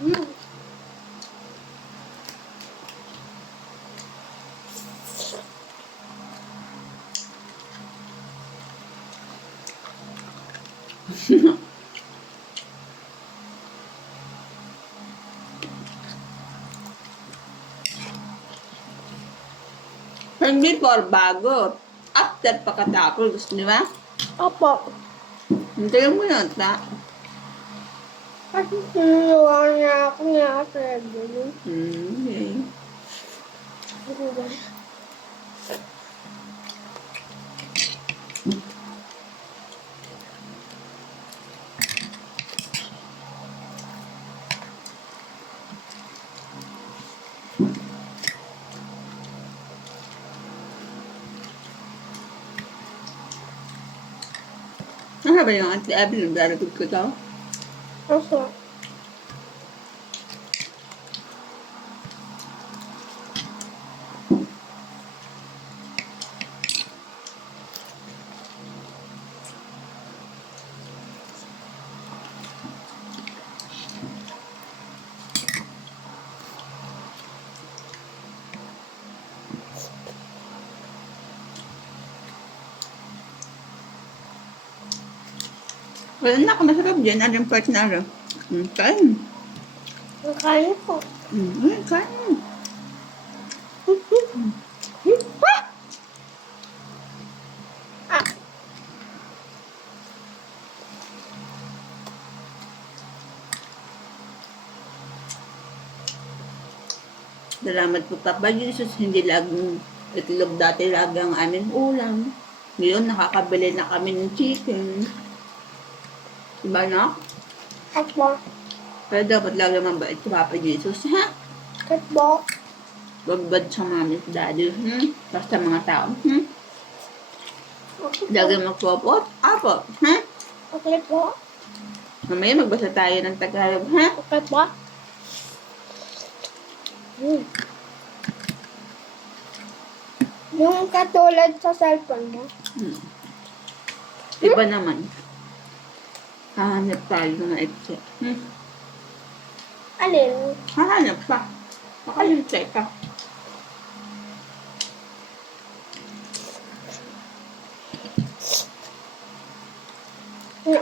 Hmm. Hindi before, bago. After pagkatapos, di ba? Opo. Hintayin mo yun, ta? Kasi sinuwa niya ako niya sa Evelyn. Okay. Ano ba? Ano ba yung Auntie Evelyn? Very good ko daw. Opo. Wala na ako masarap dyan. Ano yung part na ano? Kain. Nakain po. Kain. Ah, Salamat po, Papa Jesus. Hindi laging itlog dati lagi ang aming ulam. Ngayon, nakakabili na kami ng chicken. Diba, no? opo. Kaya dapat lagi mabait si Papa Jesus, ha? Bakit po? Bagbad sa mami at daddy, basta mga tao, Bakit po? Lagi magpopot, apo, Bakit po? Mamaya magbasa tayo ng Tagalog, ha? Bakit po? Yung katulad sa cellphone mo. Iba naman. Hahanap tayo ng headset. Alin? Hahanap pa. Makalintay ka. Na.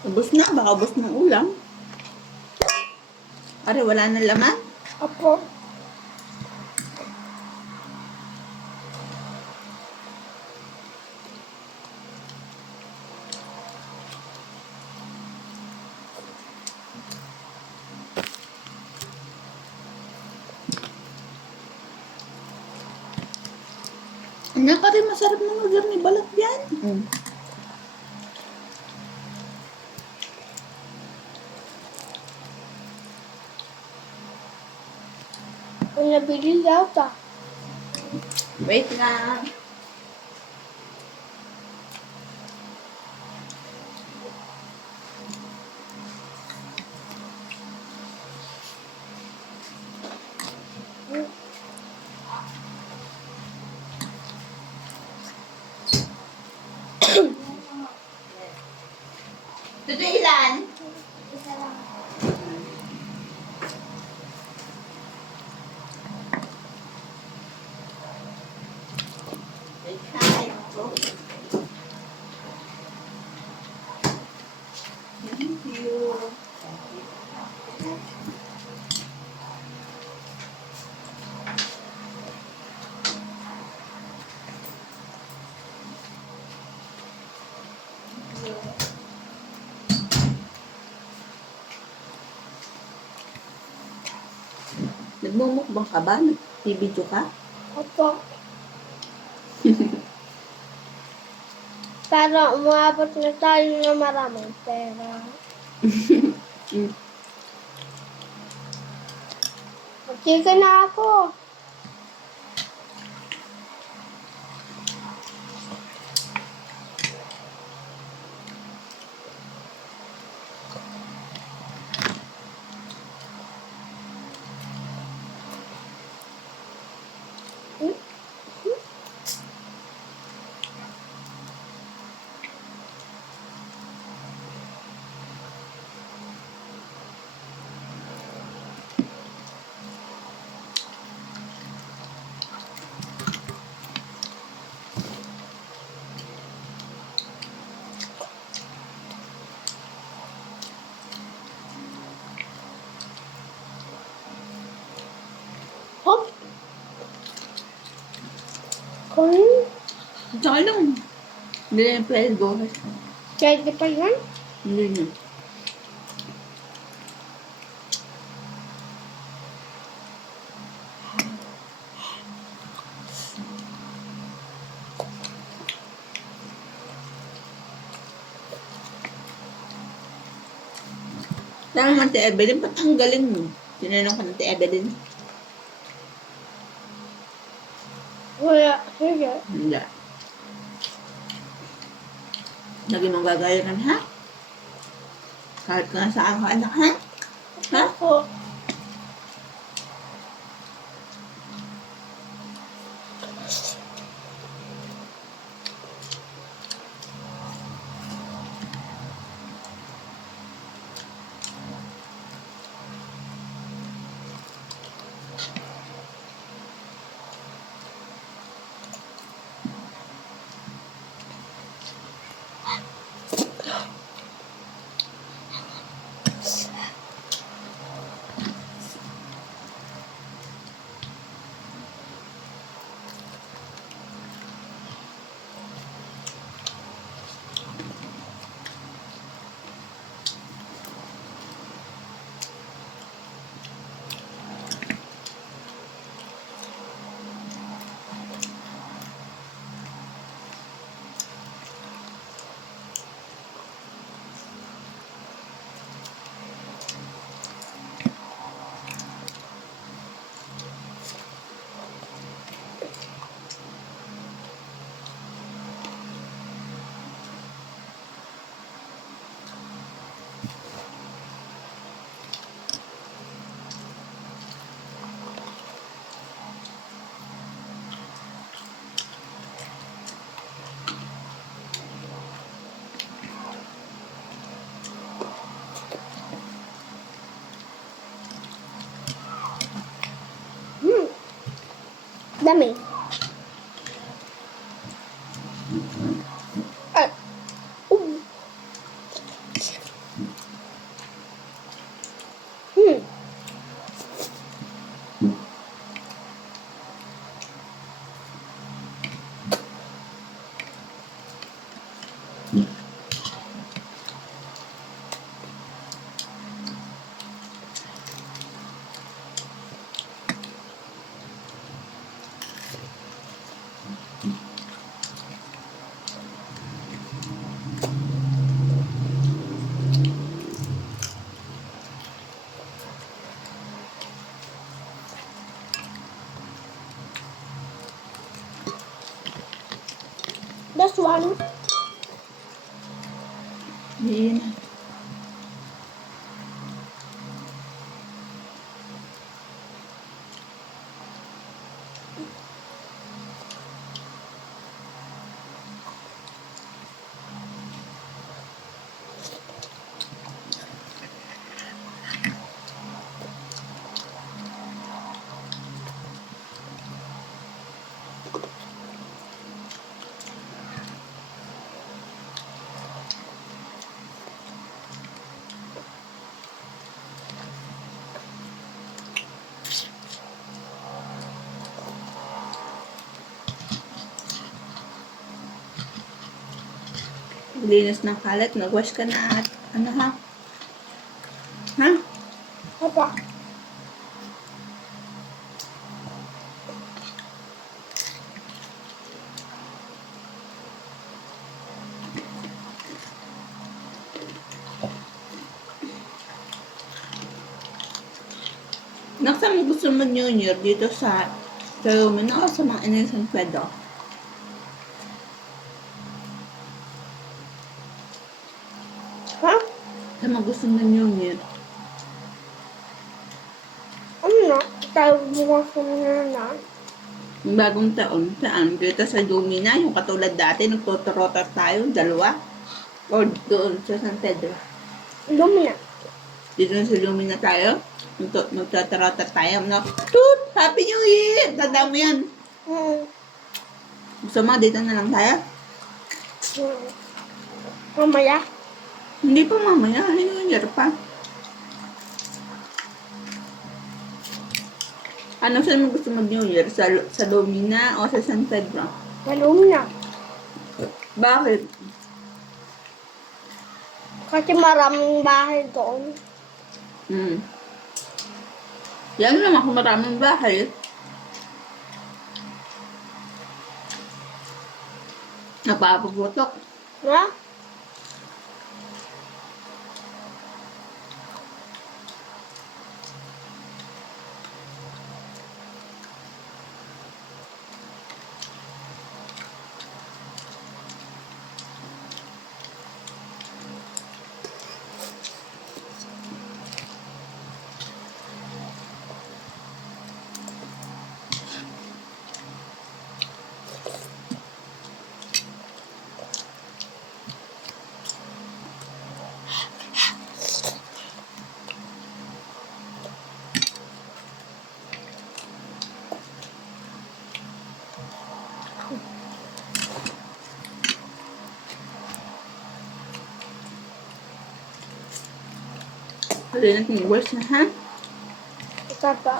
Ubus na, baka ubus ng ulam. Are, wala na laman. Opo. Ano ka rin, masarap na mag ni balat yan. Kung nabili yata. Wait lang. Ito ilan? Isa lang. Wait lang. Thank you. Nagmumukbang ka ba? Nag-video ka? Opo. Para umabot na tayo na maraming pera. Mm. Magkika na ako. Hop. Kunin. Tsaka lang. Hindi na yung pwede bukas. Pwede pa yan? Hindi na. Dahil naman ti Evelyn, ba't ang galing mo? Tinanong ka ng ti Evelyn? Wala. Sige. Hindi. Lagi mong gagayaran, ha? Kahit ka nga saan ka anak, ha? Ha? Ako. Dami. Ay. Hmm. That's one. Hindi na. Linis ng kalat, nag-wash ka na at ano ha? Ha? Papa. Saan mo gusto mo New Year? Dito sa Lumina o sa mga inay San Pedro? Ha? Saan mo gusto mo New Year? Ano na? Tayo bukas na. Yung bagong taon, saan? Dito sa Lumina, yung katulad dati, nagtotorota tayo, dalawa. O doon sa San Pedro. Lumina. Dito na sa Lumina tayo, magtotorota tayo. Toot! Happy New Year! Tanda mo yan. Gusto mo, dito na lang tayo? Mamaya. Hindi pa mamaya, New Year pa. Ano saan mo gusto mag-New Year? Sa Lumina o sa San Pedro? Sa Lumina. Bakit? Kasi maraming bahay doon. Yan naman kung maraming bahay. Napapaputok. Ha? Hali natin worse na, ha? Isa pa.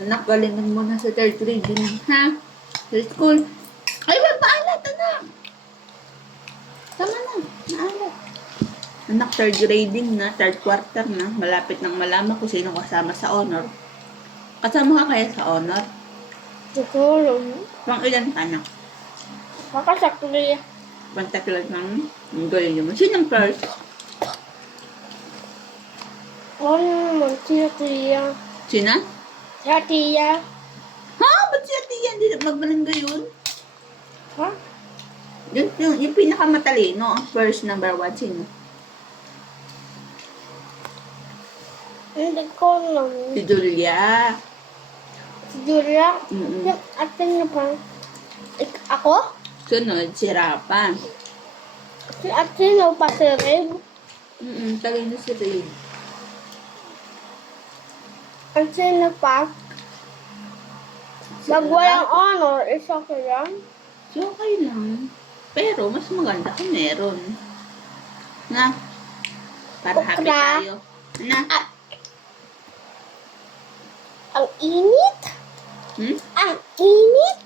Anak, galingan mo na sa third grade din, ha? Sa school. Ay, wag maalat, anak! Tama na, maalat. Anak, third grading na, third quarter na. Malapit nang malaman kung sino kasama sa honor. Kasama ka kaya sa honor? Siguro. Pang ilan ka, anak? Makasakto na yan. Pantaklan ng galing mo. Sinong first? Ano naman, siya tiya. Sina? Siya tiya. Ha? Ba't siya tiyan? Hindi na magbalangga yun? Ha? Yung pinakamatalino, ang first number one, sino? Hindi ko lang. Si Julia. Si Julia. Mm-mm. Yung atin na pa. Ako? Sunod, si Rapa. Si atin na pa si Reb. Talino si Ray. Atin na pa. Pag walang honor, isa ko yan. So, okay lang. Pero, mas maganda kung meron. Na? Para happy Okra. tayo. Na? Ang init. Hmm? Ang init.